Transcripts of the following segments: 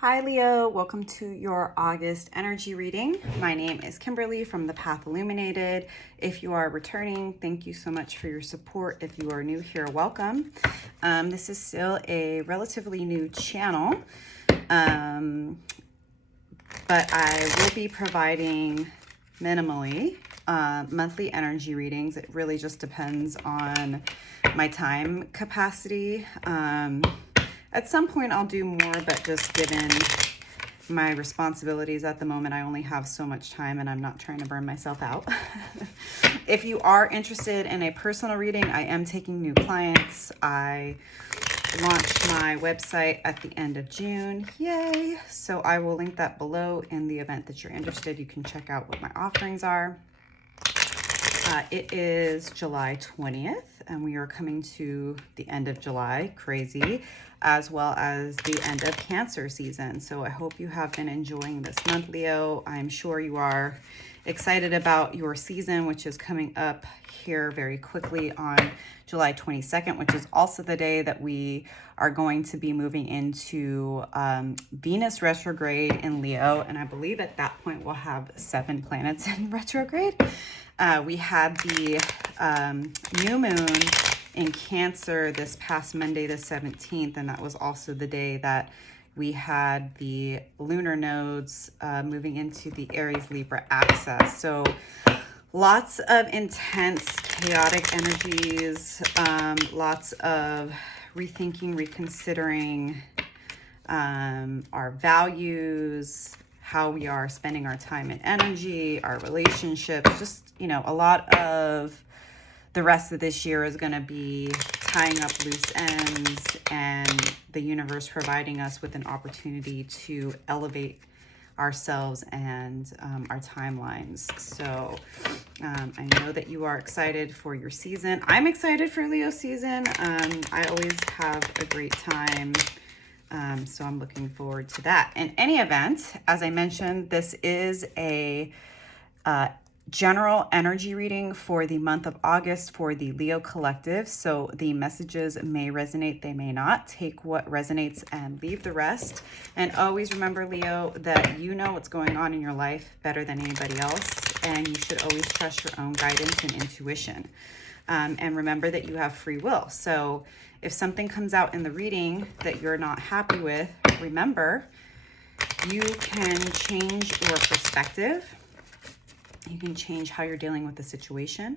Hi Leo, welcome to your August energy reading. My name is Kimberly from the Path Illuminated. If you are returning, thank you so much for your support. If you are new here, welcome. This is still a relatively new channel, but I will be providing minimally monthly energy readings. It really just depends on my time capacity. At some point I'll do more, but just given my responsibilities at the moment, I only have so much time and I'm not trying to burn myself out. If you are interested in a personal reading, I am taking new clients. I launched my website at the end of June. Yay! So I will link that below. In the event that you're interested, you can check out what my offerings are. It is July 20th and we are coming to the end of July, crazy, as well as the end of Cancer season. So I hope you have been enjoying this month, Leo. I'm sure you are excited about your season, which is coming up here very quickly on July 22nd, which is also the day that we are going to be moving into Venus retrograde in Leo. And I believe at that point we'll have 7 planets in retrograde. We had the new moon in Cancer this past Monday, the 17th, and that was also the day that we had the lunar nodes moving into the Aries Libra axis. So lots of intense, chaotic energies, lots of rethinking, reconsidering our values, how we are spending our time and energy, our relationships, just, you know, a lot of the rest of this year is going to be tying up loose ends and the universe providing us with an opportunity to elevate ourselves and our timelines. So I know that you are excited for your season. I'm excited for Leo season. I always have a great time. So I'm looking forward to that. In any event, as I mentioned, this is a general energy reading for the month of August for the Leo collective. So the messages may resonate, they may not. Take what resonates and leave the rest. And always remember, Leo, that you know what's going on in your life better than anybody else. And you should always trust your own guidance and intuition. And remember that you have free will. So if something comes out in the reading that you're not happy with, remember, you can change your perspective. You can change how you're dealing with the situation.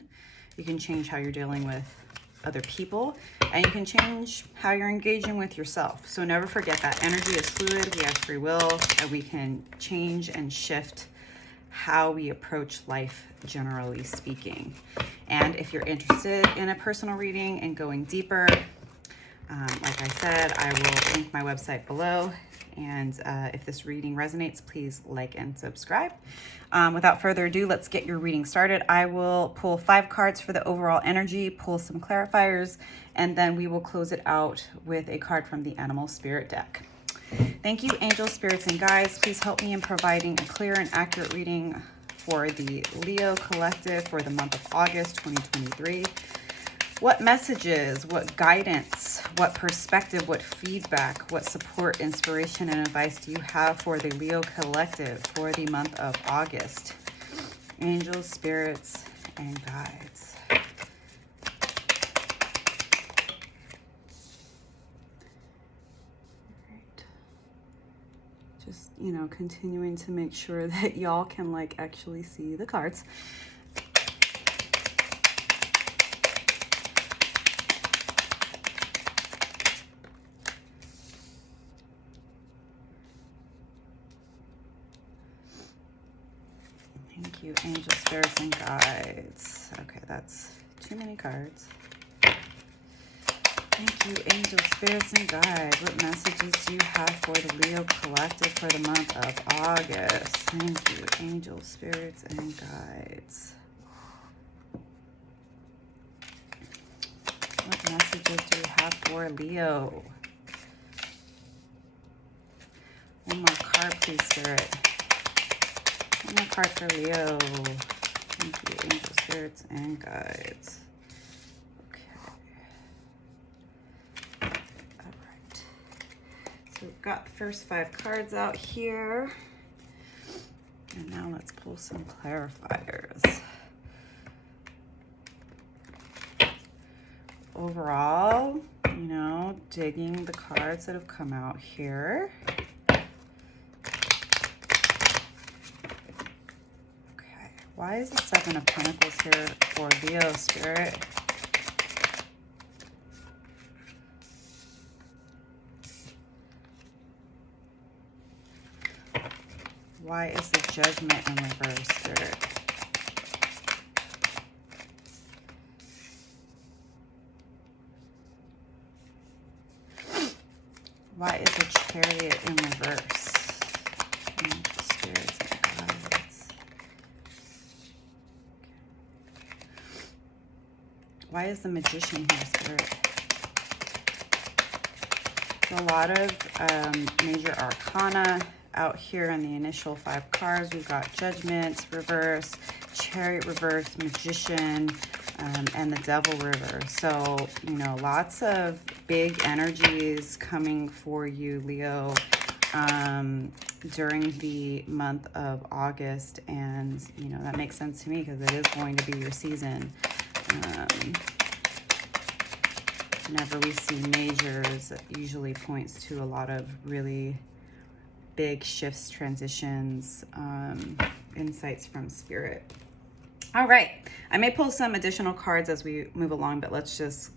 You can change how you're dealing with other people. And you can change how you're engaging with yourself. So never forget that energy is fluid. We have free will. And we can change and shift how we approach life, generally speaking. And if you're interested in a personal reading and going deeper, like I said, I will link my website below. And if this reading resonates, please like and subscribe. Without further ado, let's get your reading started. I will pull 5 cards for the overall energy, pull some clarifiers, and then we will close it out with a card from the Animal Spirit deck. Thank you, angels, spirits, and guides. Please help me in providing a clear and accurate reading for the Leo collective for the month of August 2023. What messages, what guidance, what perspective, what feedback, what support, inspiration, and advice do you have for the Leo collective for the month of August? Angels, spirits, and guides. Just, you know, continuing to make sure that y'all can like actually see the cards. Thank you, angel, spirits, and guides. Okay, that's too many cards. Thank you, angel, spirits, and guides. What messages do you have for the Leo collective for the month of August? Thank you, angel, spirits, and guides. What messages do you have for Leo? One more card, please, Spirit. One more card for Leo. Thank you, angel, spirits, and guides. So we've got the first 5 cards out here. And now let's pull some clarifiers. Overall, you know, digging the cards that have come out here. Okay, why is the 7 of Pentacles here for Leo Spirit? Why is the Judgment in reverse, Spirit? Why is the Chariot in reverse? Spirits and guides. Why is the Magician here, Spirit? So a lot of major arcana out here in the initial 5 cards. We've got Judgment reverse, Chariot reverse, Magician, and the Devil reverse. So, you know, lots of big energies coming for you, Leo, during the month of August. And, you know, that makes sense to me because it is going to be your season. Whenever we see majors, it usually points to a lot of really big shifts, transitions, insights from Spirit. All right, I may pull some additional cards as we move along, but let's just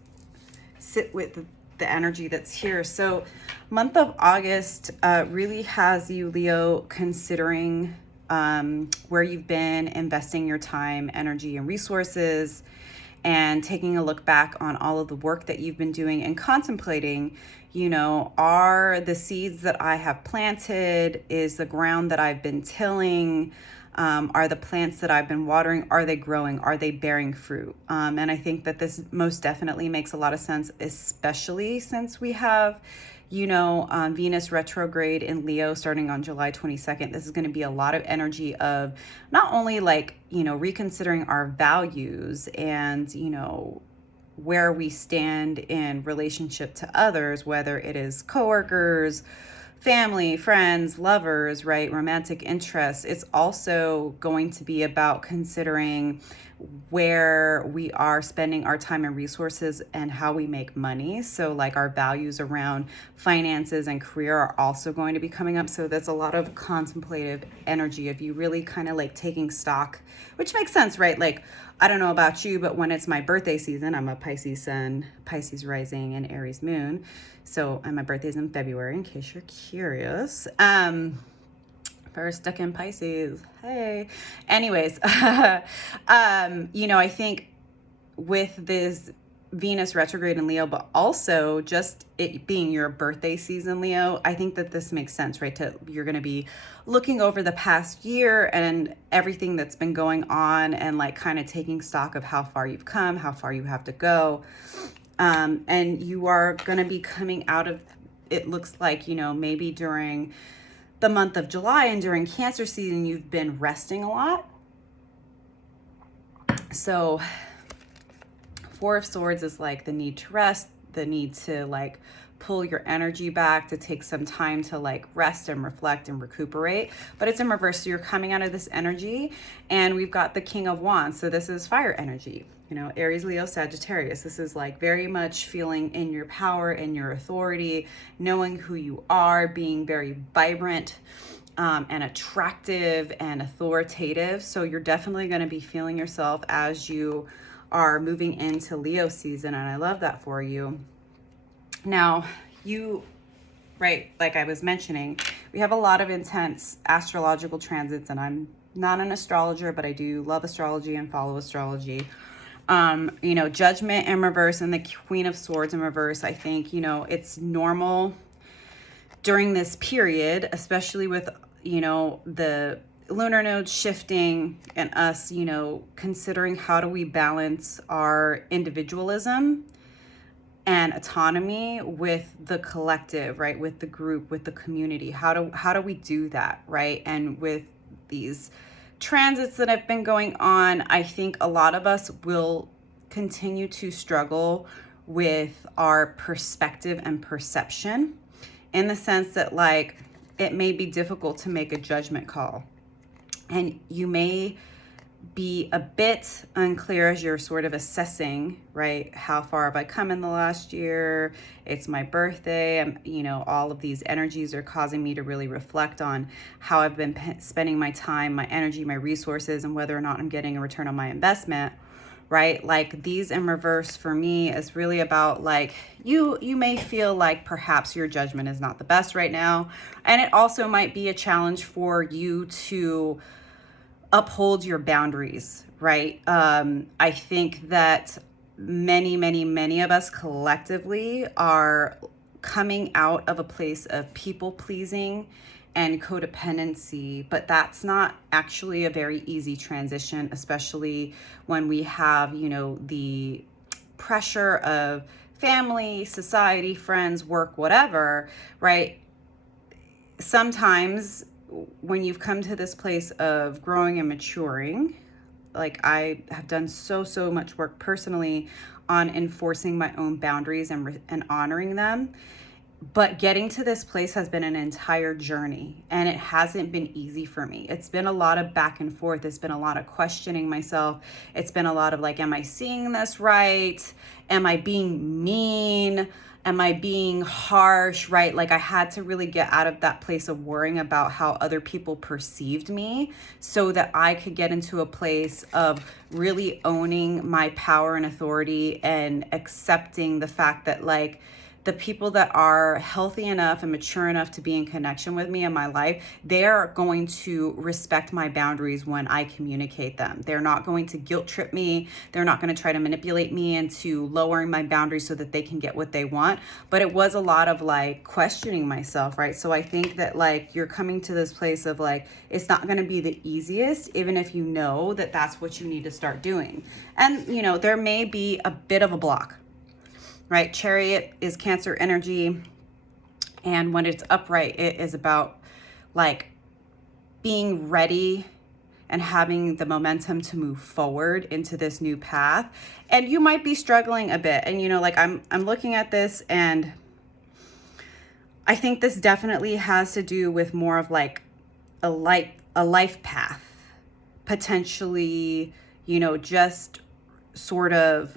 sit with the energy that's here. So month of August really has you, Leo, considering where you've been investing your time, energy, and resources, and taking a look back on all of the work that you've been doing and contemplating, you know, are the seeds that I have planted, is the ground that I've been tilling, are the plants that I've been watering, are they growing? Are they bearing fruit? And I think that this most definitely makes a lot of sense, especially since we have, you know, Venus retrograde in Leo starting on July 22nd. This is going to be a lot of energy of not only like, you know, reconsidering our values and, you know, where we stand in relationship to others, whether it is coworkers, family, friends, lovers, right? Romantic interests. It's also going to be about considering where we are spending our time and resources and how we make money. So like our values around finances and career are also going to be coming up. So there's a lot of contemplative energy of you really kind of like taking stock, which makes sense, right? Like, I don't know about you, but when it's my birthday season, I'm a Pisces sun, Pisces rising, and Aries moon. So, and my birthday's in February, in case you're curious. First decan Pisces. Hey. Anyways, you know, I think with this Venus retrograde in Leo, but also just it being your birthday season, Leo, I think that this makes sense, right? You're going to be looking over the past year and everything that's been going on and like kind of taking stock of how far you've come, how far you have to go. And you are going to be coming out of, it looks like, you know, maybe during the month of July and during Cancer season, you've been resting a lot. So 4 of Swords is like the need to rest, the need to like pull your energy back, to take some time to like rest and reflect and recuperate. But it's in reverse, so you're coming out of this energy. And we've got the King of Wands, so this is fire energy. You know, Aries, Leo, Sagittarius. This is like very much feeling in your power and your authority, knowing who you are, being very vibrant and attractive and authoritative. So you're definitely going to be feeling yourself as you are moving into Leo season. And I love that for you. Now, you, right, like I was mentioning, we have a lot of intense astrological transits, and I'm not an astrologer, but I do love astrology and follow astrology. You know, Judgment in reverse and the Queen of Swords in reverse. I think, you know, it's normal during this period, especially with, you know, the lunar nodes shifting and us, you know, considering how do we balance our individualism and autonomy with the collective, right? With the group, with the community. How do we do that, right? And with these transits that have been going on, I think a lot of us will continue to struggle with our perspective and perception in the sense that like it may be difficult to make a judgment call, and you may be a bit unclear as you're sort of assessing, right? How far have I come in the last year? It's my birthday. All of these energies are causing me to really reflect on how I've been spending my time, my energy, my resources, and whether or not I'm getting a return on my investment, right? Like these in reverse for me is really about like, you may feel like perhaps your judgment is not the best right now. And it also might be a challenge for you to uphold your boundaries, right? I think that many of us collectively are coming out of a place of people pleasing and codependency, but that's not actually a very easy transition, especially when we have, the pressure of family, society, friends, work, whatever, right? Sometimes when you've come to this place of growing and maturing, like I have done so much work personally on enforcing my own boundaries and honoring them. But getting to this place has been an entire journey, and it hasn't been easy for me. It's been a lot of back and forth. It's been a lot of questioning myself. It's been a lot of like, am I seeing this right? Am I being mean? Am I being harsh, right? Like I had to really get out of that place of worrying about how other people perceived me so that I could get into a place of really owning my power and authority and accepting the fact that like the people that are healthy enough and mature enough to be in connection with me in my life, they're going to respect my boundaries when I communicate them. They're not going to guilt trip me. They're not going to try to manipulate me into lowering my boundaries so that they can get what they want. But it was a lot of like questioning myself, right? So I think that like you're coming to this place of like, it's not going to be the easiest, even if you know that that's what you need to start doing. And, there may be a bit of a block. Right? Chariot is Cancer energy. And when it's upright, it is about like being ready and having the momentum to move forward into this new path. And you might be struggling a bit. And, like I'm looking at this, and I think this definitely has to do with more of like a life path, potentially, just sort of,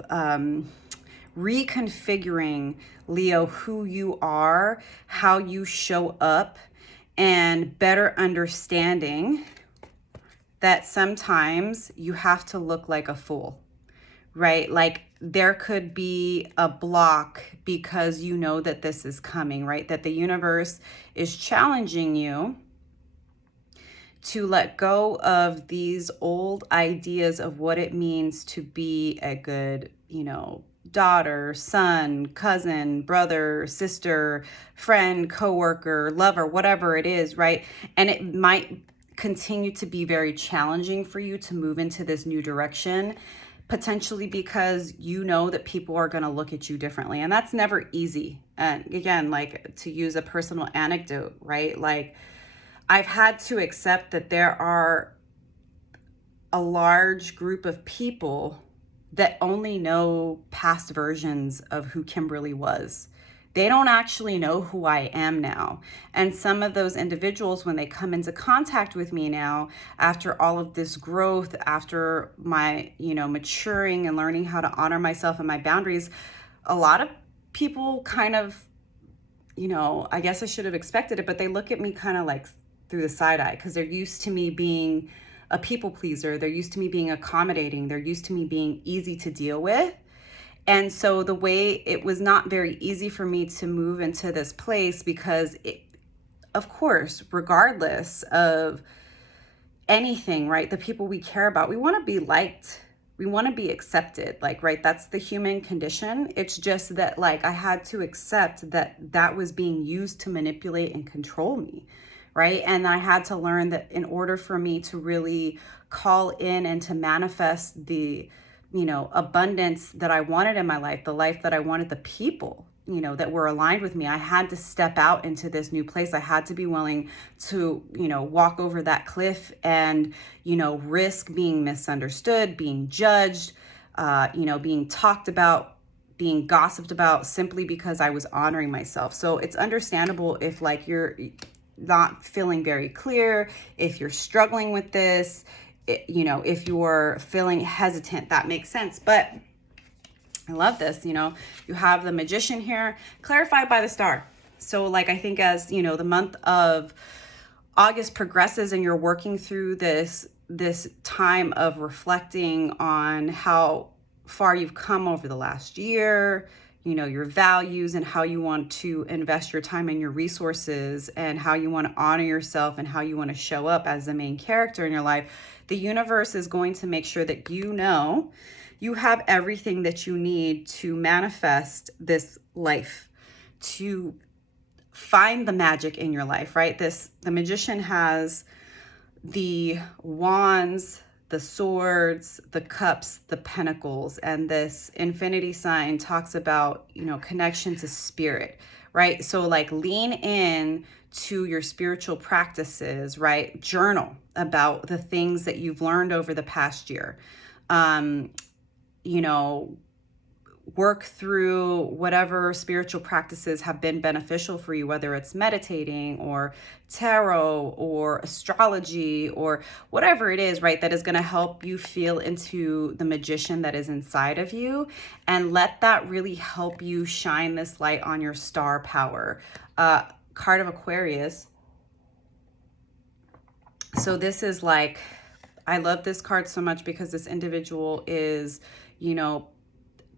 reconfiguring, Leo, who you are, how you show up, and better understanding that sometimes you have to look like a fool, right? Like there could be a block because you know that this is coming, right? That the universe is challenging you to let go of these old ideas of what it means to be a good, daughter, son, cousin, brother, sister, friend, coworker, lover, whatever it is, right? And it might continue to be very challenging for you to move into this new direction, potentially because you know that people are going to look at you differently. And that's never easy. And again, like to use a personal anecdote, right? Like I've had to accept that there are a large group of people that only know past versions of who Kimberly was. They don't actually know who I am now. And some of those individuals, when they come into contact with me now, after all of this growth, after my, maturing and learning how to honor myself and my boundaries, a lot of people kind of, I guess I should have expected it, but they look at me kind of like through the side eye because they're used to me being a people pleaser. They're used to me being accommodating. They're used to me being easy to deal with. And so the way it was not very easy for me to move into this place because of course, regardless of anything, right? The people we care about, we want to be liked. We want to be accepted. Like, right. That's the human condition. It's just that like, I had to accept that was being used to manipulate and control me. Right. And I had to learn that in order for me to really call in and to manifest the, abundance that I wanted in my life, the life that I wanted, the people, that were aligned with me, I had to step out into this new place. I had to be willing to, walk over that cliff and, risk being misunderstood, being judged, being talked about being gossiped about simply because I was honoring myself. So it's understandable if like you're not feeling very clear, if you're struggling with this, you know, if you're feeling hesitant, that makes sense. But I love this, you know, you have the Magician here, clarified by the star. So like, I think as, you know, the month of August progresses and you're working through this time of reflecting on how far you've come over the last year, you know, your values and how you want to invest your time and your resources and how you want to honor yourself and how you want to show up as the main character in your life, the universe is going to make sure that you know you have everything that you need to manifest this life, to find the magic in your life, right? The Magician has the wands, the swords, the cups, the pentacles, and this infinity sign talks about, you know, connection to spirit, right? So like lean in to your spiritual practices, right? Journal about the things that you've learned over the past year. You know, work through whatever spiritual practices have been beneficial for you, whether it's meditating or tarot or astrology or whatever it is, right? That is going to help you feel into the magician that is inside of you, and let that really help you shine this light on your star power. Card of Aquarius. So this is like, I love this card so much because this individual is, you know,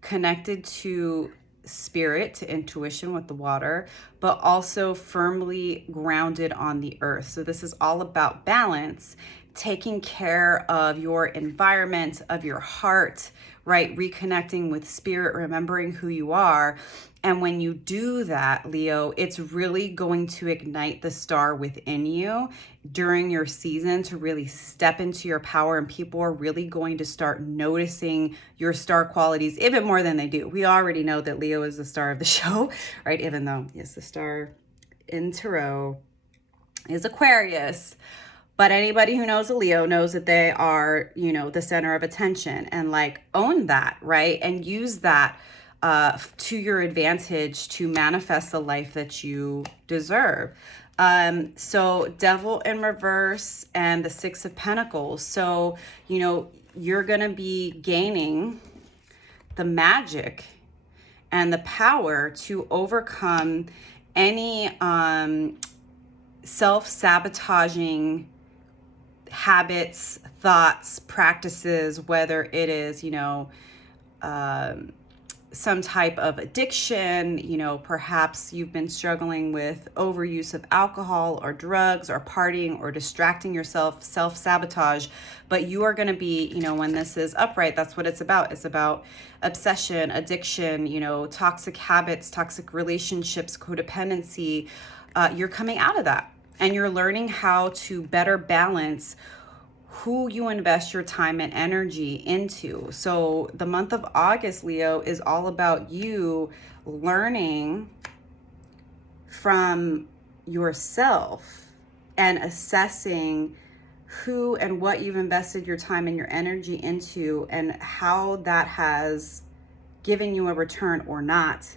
connected to spirit, to intuition with the water, but also firmly grounded on the earth. So this is all about balance, taking care of your environment, of your heart, right? Reconnecting with spirit, remembering who you are. And when you do that, Leo, it's really going to ignite the star within you during your season to really step into your power. And people are really going to start noticing your star qualities even more than they do. We already know that Leo is the star of the show, right? Even though, yes, the star in Tarot is Aquarius. But anybody who knows a Leo knows that they are, you know, the center of attention, and like own that, right? And use that to your advantage to manifest the life that you deserve. So Devil in reverse and the Six of Pentacles. So, you know, you're going to be gaining the magic and the power to overcome any self-sabotaging habits, thoughts, practices, whether it is, you know, some type of addiction, you know, perhaps you've been struggling with overuse of alcohol or drugs or partying or distracting yourself, self-sabotage, but you are going to be, you know, when this is upright, that's what it's about. It's about obsession, addiction, you know, toxic habits, toxic relationships, codependency. You're coming out of that and you're learning how to better balance who you invest your time and energy into. So the month of August, Leo, is all about you learning from yourself and assessing who and what you've invested your time and your energy into and how that has given you a return or not,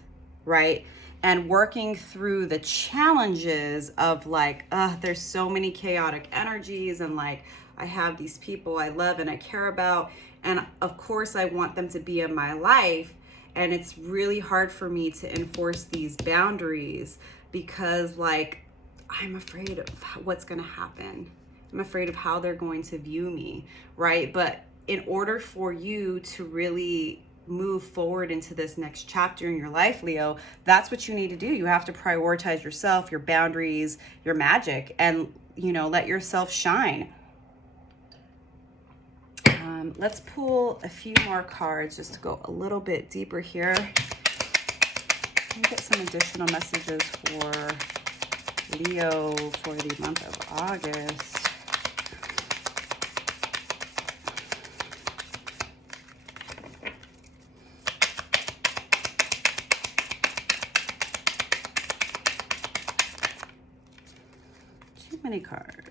right? And working through the challenges of like, there's so many chaotic energies, and like, I have these people I love and I care about, and of course I want them to be in my life, and it's really hard for me to enforce these boundaries because like I'm afraid of what's going to happen. I'm afraid of how they're going to view me, right? But in order for you to really move forward into this next chapter in your life, Leo, that's what you need to do. You have to prioritize yourself, your boundaries, your magic, and, you know, let yourself shine. Let's pull a few more cards just to go a little bit deeper here. Let me get some additional messages for Leo for the month of August. Too many cards.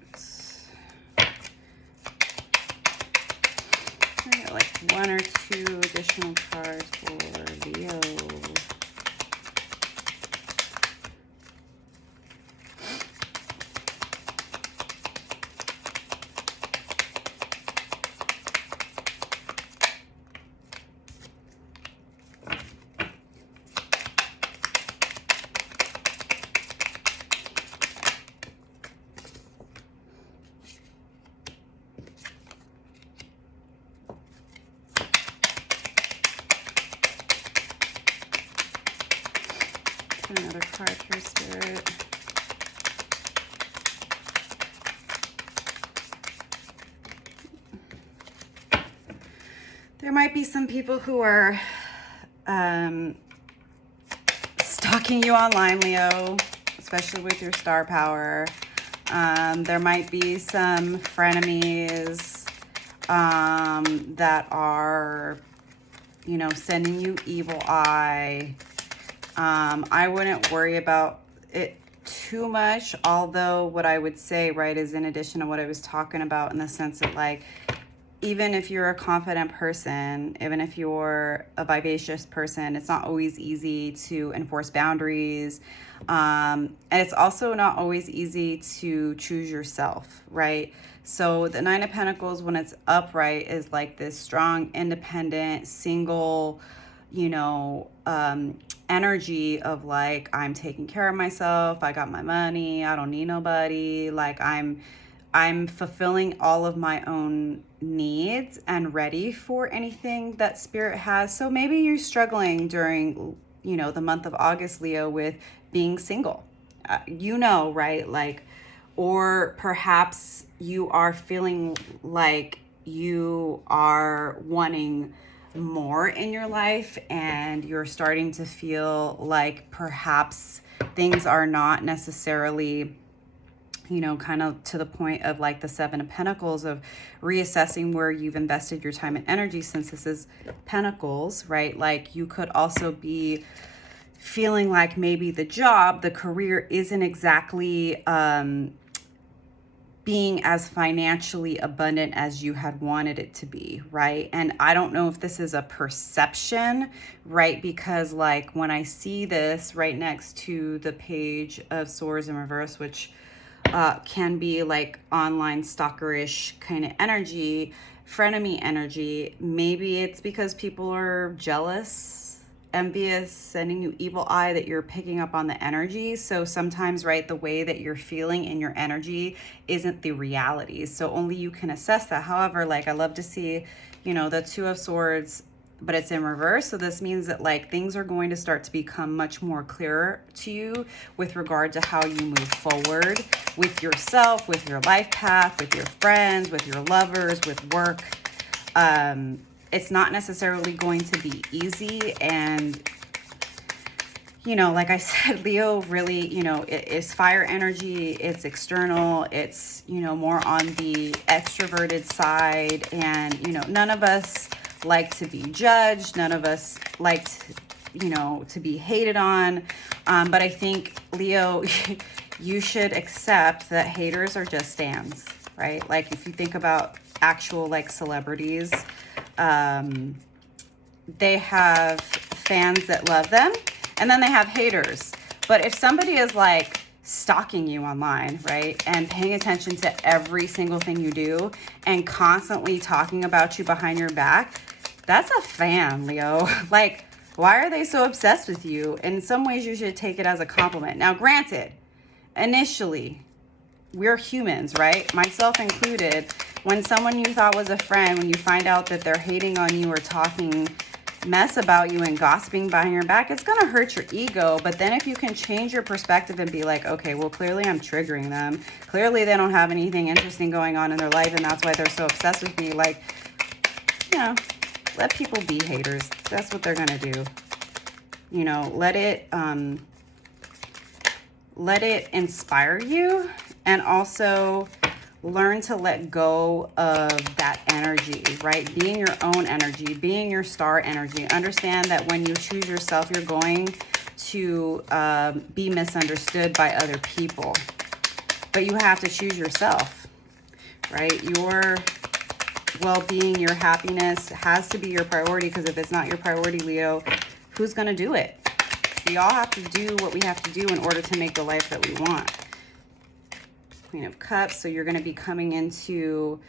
Like 1 or 2 additional cards for Leo. Another card for Spirit. There might be some people who are stalking you online, Leo, especially with your star power. There might be some frenemies that are, you know, sending you evil eye. I wouldn't worry about it too much, although what I would say, right, is in addition to what I was talking about in the sense that, like, even if you're a confident person, even if you're a vivacious person, it's not always easy to enforce boundaries. And it's also not always easy to choose yourself, right? So the Nine of Pentacles, when it's upright, is like this strong, independent, single, you know, energy of like, I'm taking care of myself, I got my money, I don't need nobody, like I'm fulfilling all of my own needs and ready for anything that Spirit has. So maybe you're struggling during, you know, the month of August, Leo, with being single, you know, right? Like, or perhaps you are feeling like you are wanting more in your life and you're starting to feel like perhaps things are not necessarily, you know, kind of to the point of like the Seven of Pentacles, of reassessing where you've invested your time and energy, since this is Pentacles, right? Like you could also be feeling like maybe the job, the career isn't exactly being as financially abundant as you had wanted it to be, right? And I don't know if this is a perception, right? Because like when I see this right next to the Page of Swords in reverse, which can be like online stalkerish kind of energy, frenemy energy, maybe it's because people are jealous, envious, sending you evil eye, that you're picking up on the energy. So sometimes, right, the way that you're feeling in your energy isn't the reality. So only you can assess that. However, like I love to see, you know, the Two of Swords, but it's in reverse. So this means that like things are going to start to become much more clearer to you with regard to how you move forward with yourself, with your life path, with your friends, with your lovers, with work. It's not necessarily going to be easy. And, you know, like I said, Leo really, you know, it is fire energy. It's external. It's, you know, more on the extroverted side. And, you know, none of us like to be judged. None of us like to, you know, to be hated on. But I think, Leo, you should accept that haters are just fans, right? Like if you think about actual like celebrities, they have fans that love them, and then they have haters. But if somebody is like stalking you online, right, and paying attention to every single thing you do and constantly talking about you behind your back, that's a fan, Leo. Like, why are they so obsessed with you? In some ways, you should take it as a compliment. Now, granted, initially, we're humans, right? Myself included. When someone you thought was a friend, when you find out that they're hating on you or talking mess about you and gossiping behind your back, it's gonna hurt your ego. But then if you can change your perspective and be like, okay, well, clearly I'm triggering them. Clearly they don't have anything interesting going on in their life, and that's why they're so obsessed with me. Like, you know, let people be haters. That's what they're gonna do. You know, let it inspire you, and also learn to let go of that energy, right? Being your own energy, being your star energy. Understand that when you choose yourself, you're going to be misunderstood by other people. But you have to choose yourself, right? well-being, your happiness has to be your priority, because if it's not your priority, Leo, who's going to do it? We all have to do what we have to do in order to make the life that we want. Queen of Cups. So you're going to be coming into,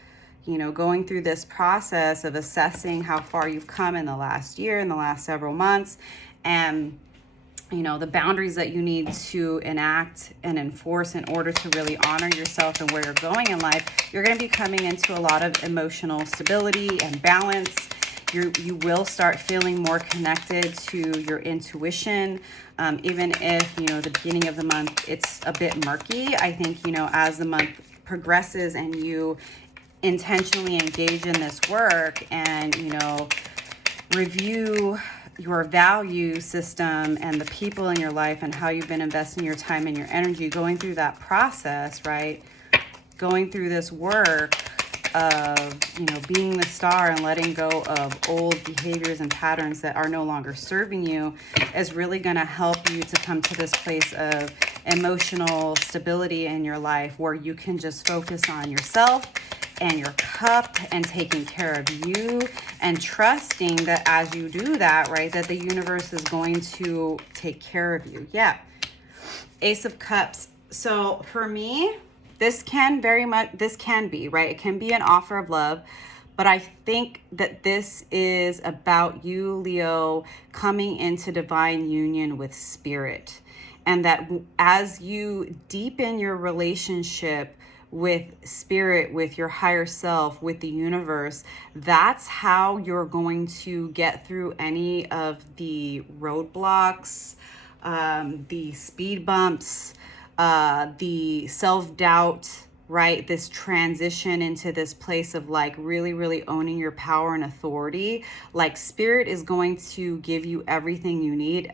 you know, going through this process of assessing how far you've come in the last year, in the last several months, and, you know, the boundaries that you need to enact and enforce in order to really honor yourself and where you're going in life. You're going to be coming into a lot of emotional stability and balance. You will start feeling more connected to your intuition, even if, you know, the beginning of the month, it's a bit murky. I think, you know, as the month progresses and you intentionally engage in this work and, you know, review your value system and the people in your life and how you've been investing your time and your energy, going through that process, right? Going through this work of, you know, being the star and letting go of old behaviors and patterns that are no longer serving you is really going to help you to come to this place of emotional stability in your life, where you can just focus on yourself and your cup and taking care of you and trusting that as you do that, right, that the universe is going to take care of you. Yeah. Ace of Cups. So for me, this can be, right? It can be an offer of love, but I think that this is about you, Leo, coming into divine union with spirit. And that as you deepen your relationship with spirit, with your higher self, with the universe, that's how you're going to get through any of the roadblocks, the speed bumps, the self-doubt, right? This transition into this place of like really, really owning your power and authority. Like spirit is going to give you everything you need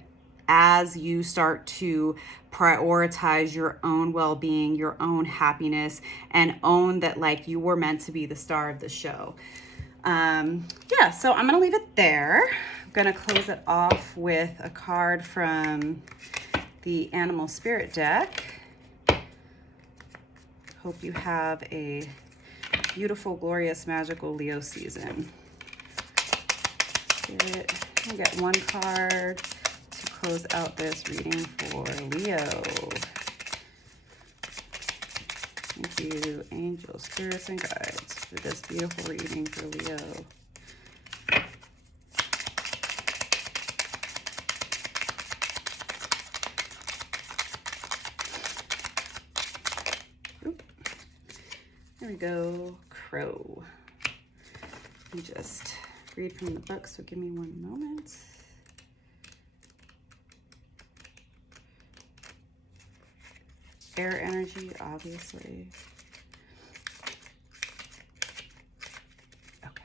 as you start to prioritize your own well-being, your own happiness, and own that like you were meant to be the star of the show. Yeah, so I'm gonna leave it there. I'm gonna close it off with a card from the Animal Spirit deck. Hope you have a beautiful, glorious, magical Leo season. Spirit, I'll get one card to close out this reading for Leo. Thank you, angels, spirits, and guides, for this beautiful reading for Leo. There we go, Crow. Let me just read from the book, so give me one moment. Air energy, obviously. Okay.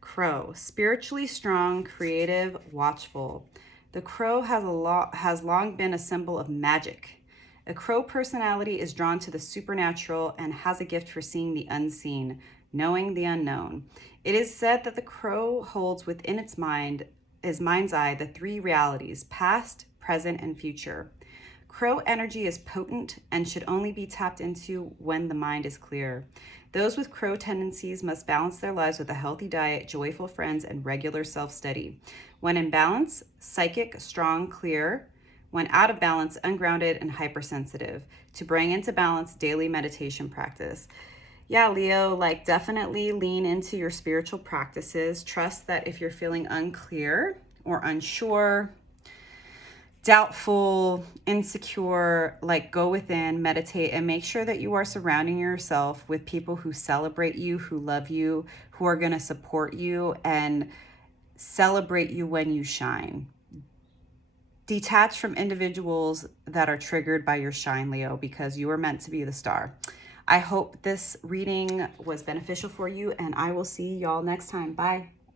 Crow, spiritually strong, creative, watchful. The crow has long been a symbol of magic. A crow personality is drawn to the supernatural and has a gift for seeing the unseen, knowing the unknown. It is said that the crow holds within its mind's eye, the three realities: past, present, and future. Crow energy is potent and should only be tapped into when the mind is clear. Those with crow tendencies must balance their lives with a healthy diet, joyful friends, and regular self-study. When in balance, psychic, strong, clear. When out of balance, ungrounded and hypersensitive. To bring into balance, daily meditation practice. Yeah, Leo, like definitely lean into your spiritual practices. Trust that if you're feeling unclear or unsure, doubtful, insecure, like go within, meditate, and make sure that you are surrounding yourself with people who celebrate you, who love you, who are going to support you and celebrate you when you shine. Detach from individuals that are triggered by your shine, Leo, because you are meant to be the star. I hope this reading was beneficial for you, and I will see y'all next time. Bye.